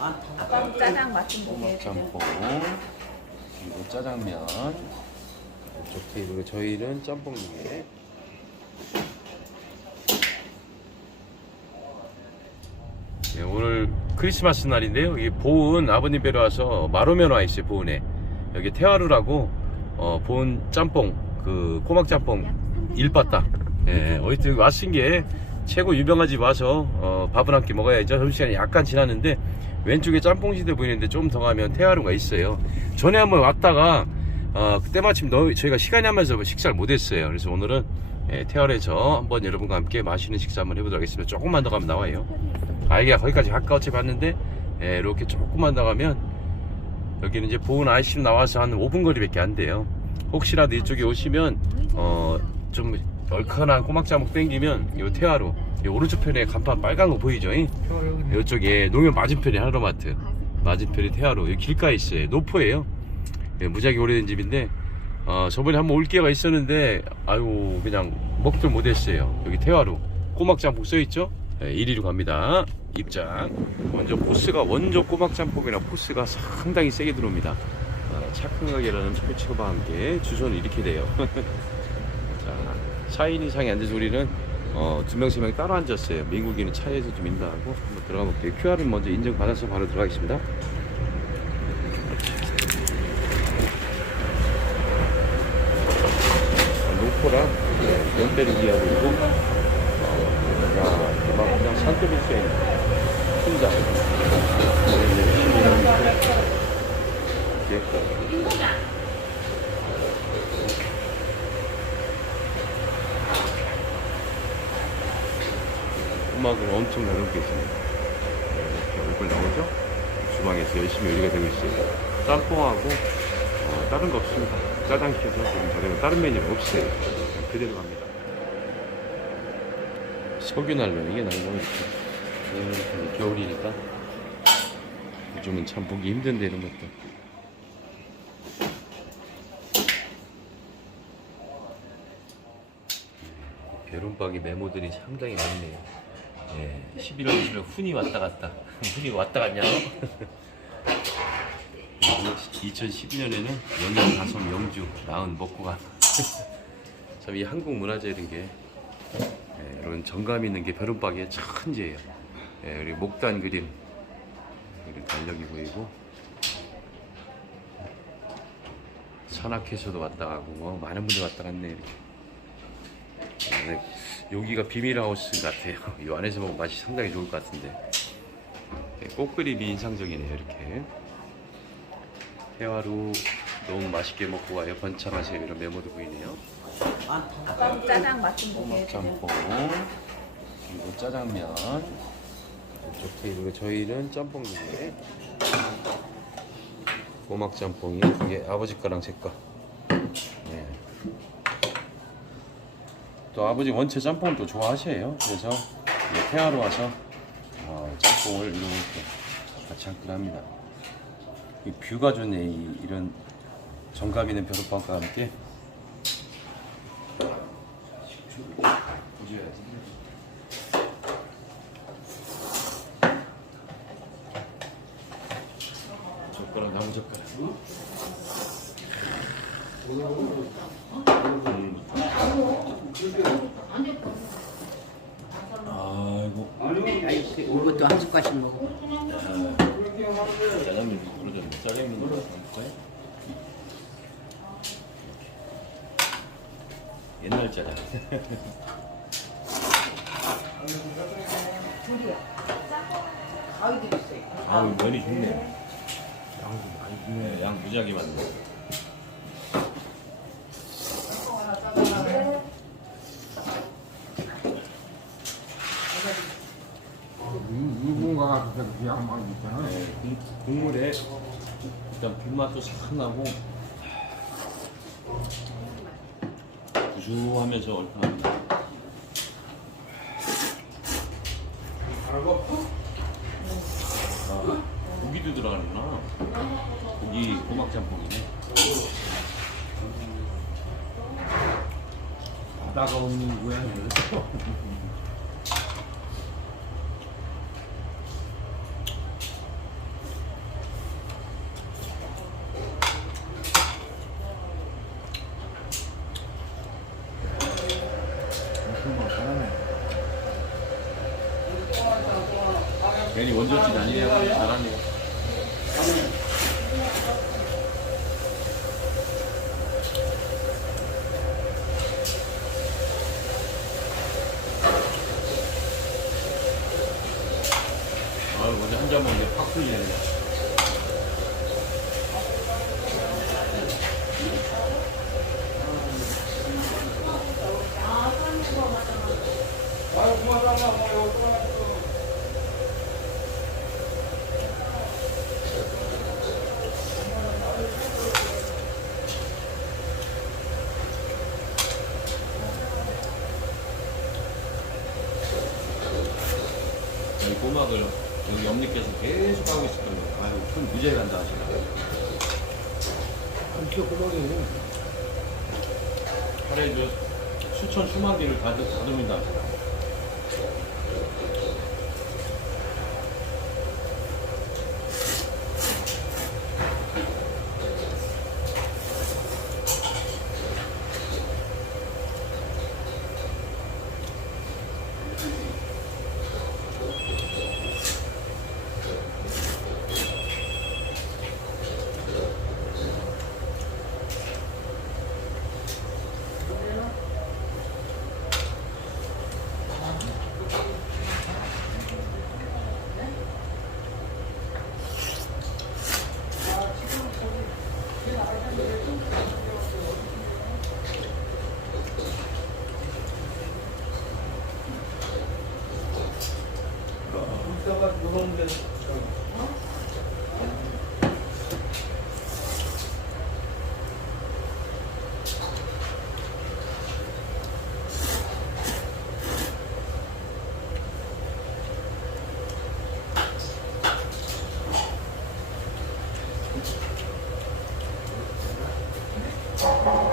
아빠 짜장 맛 좀 보게. 짬뽕 그리고 짜장면 이쪽 테이블 저희는 짬뽕이에 네, 오늘 크리스마스 날인데요. 여기 보은 아버님 뵈러 와서 마로면 와 있어요. 보은에 여기 태화루라고 어, 보은 짬뽕 그 꼬막 짬뽕 일봤다. 예, 어쨌든 왔은 게 최고 유명한 집 와서 어, 밥을 한 끼 먹어야죠. 점심시간이 약간 지났는데 왼쪽에 짬뽕시대 보이는데 좀 더 가면 태화루가 있어요. 전에 한번 왔다가 어, 그때 마침 너, 저희가 시간이 하면서 식사를 못했어요. 그래서 오늘은 예, 태화루에서 한번 여러분과 함께 맛있는 식사 한번 해보도록 하겠습니다. 조금만 더 가면 나와요. 아 이게 거기까지 가까웠지 봤는데 예, 이렇게 조금만 더 가면 여기는 이제 보은 아이씨로 나와서 한 5분 거리밖에 안 돼요. 혹시라도 이쪽에 오시면 어 좀 얼큰한 꼬막자목 땡기면 요 태화로 요 오른쪽 편에 간판 빨간 거 보이죠? 이? 이쪽에 농협 맞은편에 하루마트 맞은편에 태화로 여기 길가에 있어요. 노포예요. 예, 무지하게 오래된 집인데 어, 저번에 한번 올 기회가 있었는데 아유 그냥 먹들 못했어요. 여기 태화로 꼬막짬뽕 써있죠? 네, 1위로 갑니다. 입장. 먼저 포스가 원조 꼬막짬뽕이라 포스가 상당히 세게 들어옵니다. 어, 차큰가게라는 초코치고와 함께 주소는 이렇게 돼요. 자, 4인 이상이 앉아서 우리는 어, 두 명, 세명 따로 앉았어요. 미국인은 차에서 좀 인다하고 한번 들어가 볼게요. QR은 먼저 인증받아서 바로 들어가겠습니다. 노포랑 네, 연대를 이해하고 있고 어, 야, 막 그냥 산더미 쇠 혼자 열심히. 음악을 엄청 나누고 계십니다 이렇게 얼굴 나오죠? 주방에서 열심히 요리가 되고 있어요 짬뽕하고 어, 다른 거 없습니다. 짜장 시켜서 지금 저녁은 다른 메뉴는 없어요. 그대로 갑니다. 석유 난로 이게 난로 이렇게 음, 겨울이니까 요즘은 참 보기 힘든데 이런 것도 배론박이 메모들이 상당히 많네요. 예, 11월 20일 훈이 왔다 갔다 훈이 왔다 갔냐? 2012년에는 영양 가성 영주 나은 먹고 간. 참이 한국 문화재 이런 게 예, 이런 정감 있는 게 벼룩박이의 천재예요. 예, 그리고 목단 그림 이런 달력이 보이고 산악회소도 왔다 가고 뭐 많은 분들 왔다 갔네 이렇게. 예, 여기가 비밀 하우스 같아요. 이 안에서 먹으면 맛이 상당히 좋을 것 같은데 예, 꽃그림이 인상적이네요 이렇게. 해화로 너무 맛있게 먹고 와요. 번창하세요. 이런 메모도 보이네요. 아빠 짜장 맛 좀 보게. 짬뽕 그리고 짜장면 이쪽 테이블 저희는 짬뽕인데 꼬막 짬뽕이 이게 아버지 거랑 제 거. 또 아버지 원체 짬뽕을 또 좋아하셔요. 그래서 태화로 와서 어, 짬뽕을 이렇게 같이 한끼 합니다. 이 뷰가 좋네 이, 이런 정감 있는 벼룩방과 함께 젓가락 나무 젓가락 아이고. 이것도 한 숟갈씩 먹어. 짜장면 그러죠. 짜장면 넣어볼까요? 옛날 짜장. 아우 면이 좋네. 양도 많이 좋네 양 무지하게 많네 누군가가 그때 그 양반 있잖아. 네, 국- 국물에 일단 불맛도 싹 나고. 구수하면서 얼큰합니다. 아, 고기도 들어가는구나. 고기 고막 짬뽕이네. 바다가 없는 고향이 잘하네. 괜히 원조지 아니냐고 잘하네요. 아 먼저 한 잔 먹는데 팍 풀리네. 이 꼬막을 여기 엄니께서 계속 하고 있을 거예요. 아유, 손 무지하게 간다 하시나. 이렇게 꼬막이 하루에 저 수천 수만 개를 다 다듬는다 하시나. 아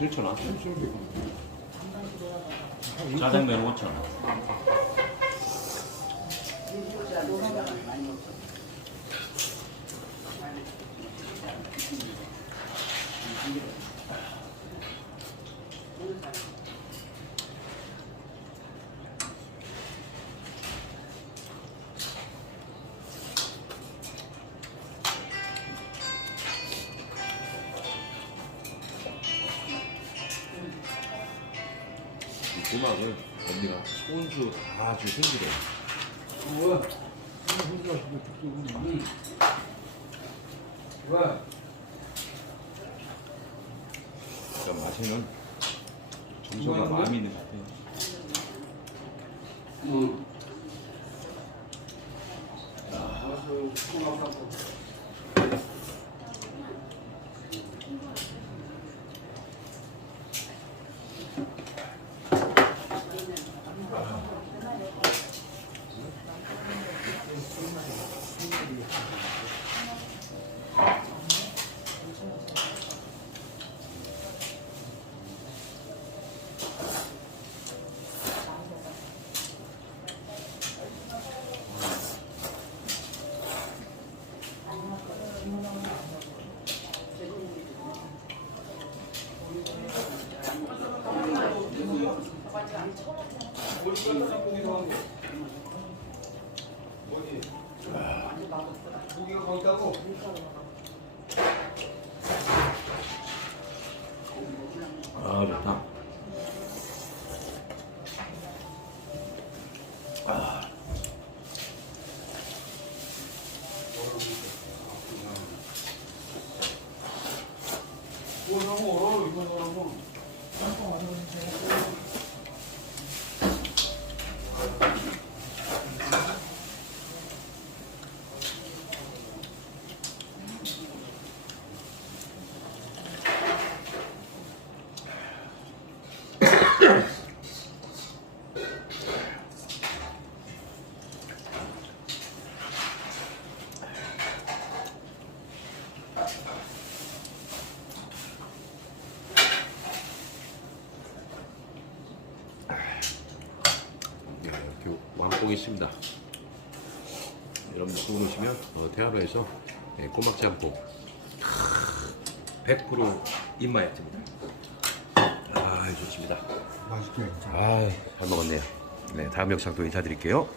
7,000원. 짜장면 5,000원. 이 꼬막을 언니가 손주 다. 뭐야? 혼자 하시고 죽고 왜? 그러니까 맛에는 정서가 마음이 있는 것 같아요. 응. 고 아 좋다. 이거 너무 얼어 이거 너무 네, 이렇게 왕뽕이 있습니다. 여러분들 또 오시면 어, 대하로에서 네, 꼬막 짬뽕 100% 입맛입니다. 아 좋습니다. 맛있게 아, 잘 먹었네요. 네, 다음 영상 또 인사드릴게요.